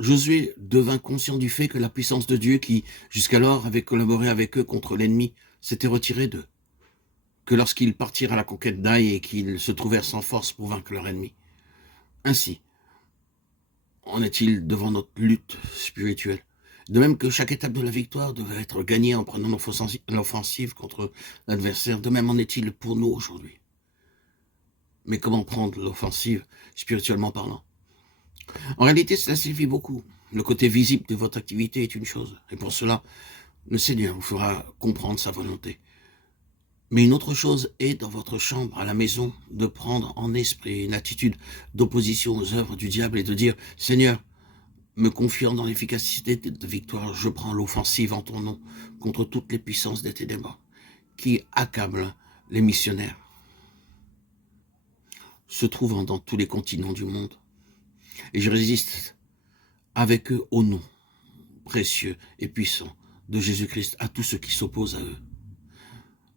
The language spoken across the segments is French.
Josué devint conscient du fait que la puissance de Dieu qui, jusqu'alors, avait collaboré avec eux contre l'ennemi, s'était retirée d'eux. Que lorsqu'ils partirent à la conquête d'Aï et qu'ils se trouvèrent sans force pour vaincre leur ennemi. Ainsi, en est-il devant notre lutte spirituelle. De même que chaque étape de la victoire devait être gagnée en prenant l'offensive contre l'adversaire, de même en est-il pour nous aujourd'hui. Mais comment prendre l'offensive, spirituellement parlant? En réalité, cela signifie beaucoup. Le côté visible de votre activité est une chose, et pour cela, le Seigneur vous fera comprendre sa volonté. Mais une autre chose est, dans votre chambre, à la maison, de prendre en esprit une attitude d'opposition aux œuvres du diable et de dire « Seigneur, me confiant dans l'efficacité de ta victoire, je prends l'offensive en ton nom contre toutes les puissances des ténèbres qui accablent les missionnaires, se trouvant dans tous les continents du monde. Et je résiste avec eux au nom précieux et puissant de Jésus-Christ à tous ceux qui s'opposent à eux.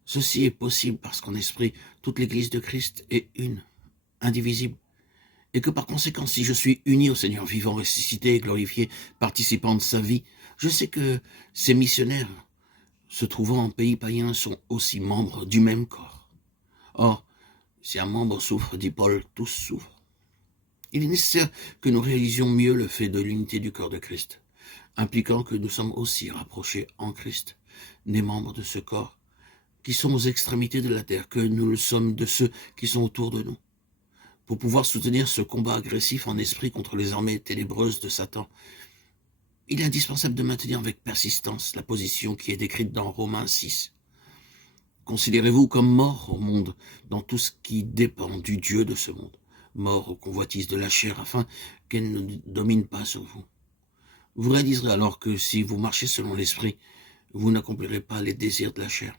Ceci est possible parce qu'en esprit, toute l'Église de Christ est une, indivisible, et que par conséquent, si je suis uni au Seigneur vivant, ressuscité et glorifié, participant de sa vie, je sais que ces missionnaires, se trouvant en pays païens, sont aussi membres du même corps. Or, si un membre souffre, dit Paul, tous souffrent. Il est nécessaire que nous réalisions mieux le fait de l'unité du corps de Christ, impliquant que nous sommes aussi rapprochés en Christ, des membres de ce corps, qui sont aux extrémités de la terre, que nous le sommes de ceux qui sont autour de nous. Pour pouvoir soutenir ce combat agressif en esprit contre les armées ténébreuses de Satan, il est indispensable de maintenir avec persistance la position qui est décrite dans Romains 6. Considérez-vous comme mort au monde dans tout ce qui dépend du Dieu de ce monde, mort aux convoitises de la chair afin qu'elle ne domine pas sur vous. Vous réaliserez alors que si vous marchez selon l'esprit, vous n'accomplirez pas les désirs de la chair.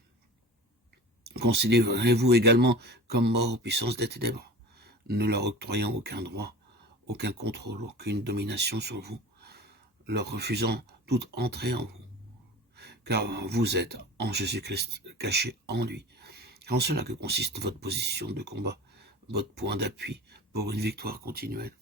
Considérez-vous également comme mort aux puissances des ténèbres, ne leur octroyant aucun droit, aucun contrôle, aucune domination sur vous, leur refusant toute entrée en vous. Car vous êtes en Jésus-Christ, caché en lui. C'est en cela que consiste votre position de combat, votre point d'appui pour une victoire continuelle.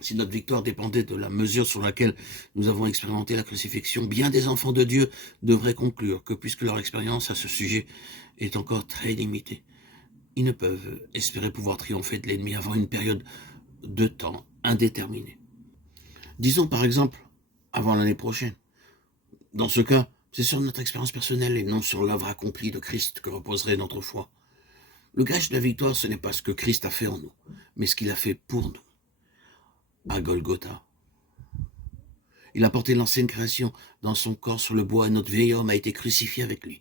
Si notre victoire dépendait de la mesure sur laquelle nous avons expérimenté la crucifixion, bien des enfants de Dieu devraient conclure que puisque leur expérience à ce sujet est encore très limitée, ils ne peuvent espérer pouvoir triompher de l'ennemi avant une période de temps indéterminée. Disons par exemple, avant l'année prochaine. Dans ce cas, c'est sur notre expérience personnelle et non sur l'œuvre accomplie de Christ que reposerait notre foi. Le gage de la victoire, ce n'est pas ce que Christ a fait en nous, mais ce qu'il a fait pour nous. À Golgotha. Il a porté l'ancienne création dans son corps sur le bois et notre vieil homme a été crucifié avec lui.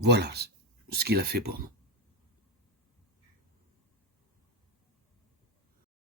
Voilà ce qu'il a fait pour nous.